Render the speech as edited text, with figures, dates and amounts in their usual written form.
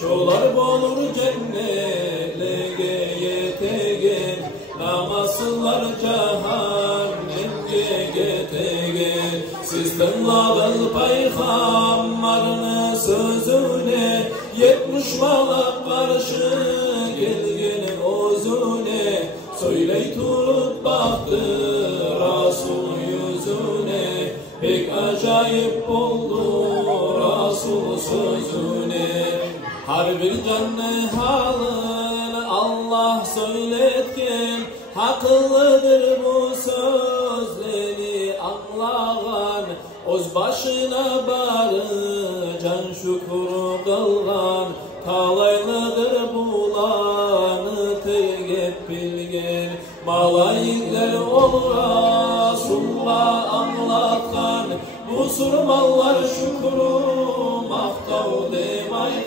Şolar bolur cennetlige yetegen, namasılar cehennemge getegen. Sizden label peygamberine sözüne, 70 malak karşı gelgenin özüne. Söyley turup baktı Resul yüzüne, pek acayip oldu Resul sözüne. Her bir canlı halını Allah söyletken, haklıdır bu sözleri anlayan. Öz başına barı can şükür kılgan, kalaylıdır bulanı tegep bilgen. Malayikler olur Resulullah anlatkan, bu surmallar şükrü maktav demay.